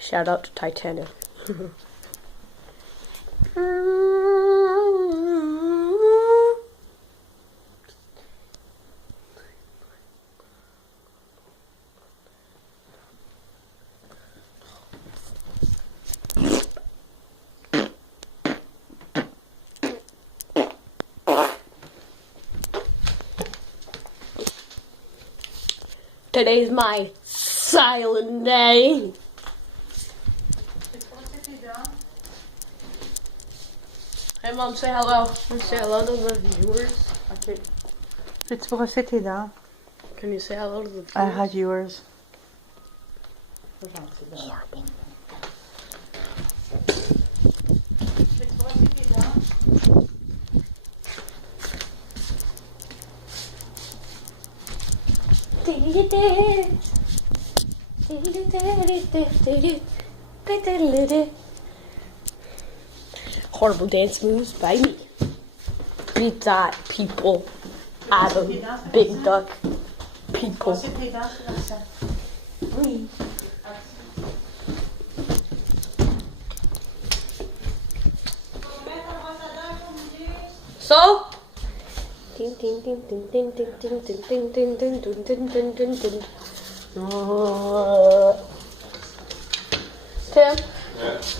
Shout out to Titanic. Today's my silent day. Hey Mom, say hello. Say hello to the viewers. It's supposed to sit down. Can you say hello to the viewers? I had yours. Horrible. Horrible dance moves by me. Beat that, people. Adam, Big Duck, people. So? Tim,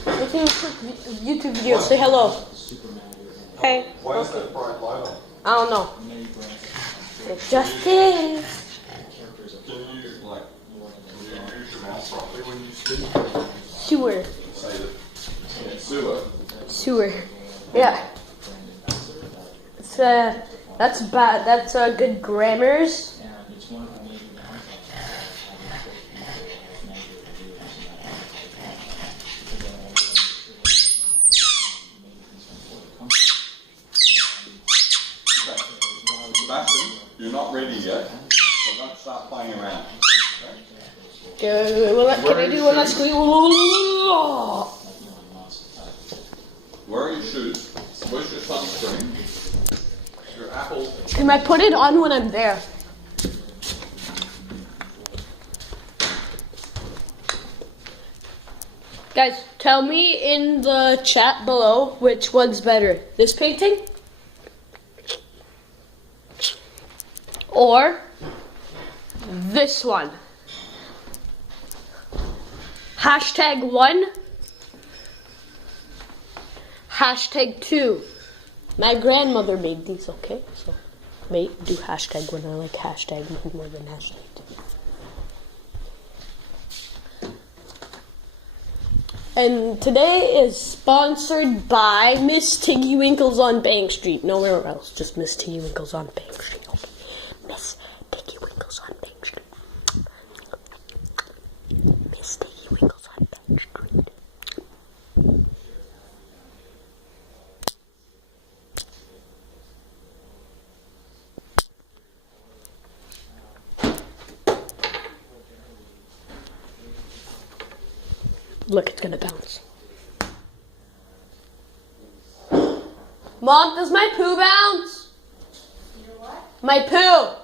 what's your YouTube video? Say hello. Hey. Why is that bright light on? I don't know. It just is. Can you use your mouse properly when you speak? Sewer. Say that. Sewer. Sewer. Yeah. It's that's bad. That's good grammars. Sebastian, you're not ready yet, so don't start playing around. Okay? Can I do one last squeeze? Where are your shoes? Where's your sunscreen? Your apple. Can I put it on when I'm there? Guys, tell me in the chat below which one's better. This painting? Or this one? #1. #2. My grandmother made these, okay? So, do #1. I like #1 more than #2. And today is sponsored by Miss Tiggy Winkles on Bank Street. Nowhere else, just Miss Tiggy Winkles on Bank Street. Okay. Miss Tiggy Winkles on Bank Street. Miss Tiggy Winkles on Bank Street. Look, it's gonna bounce. Mom, does my poo bounce? Your what? My poo.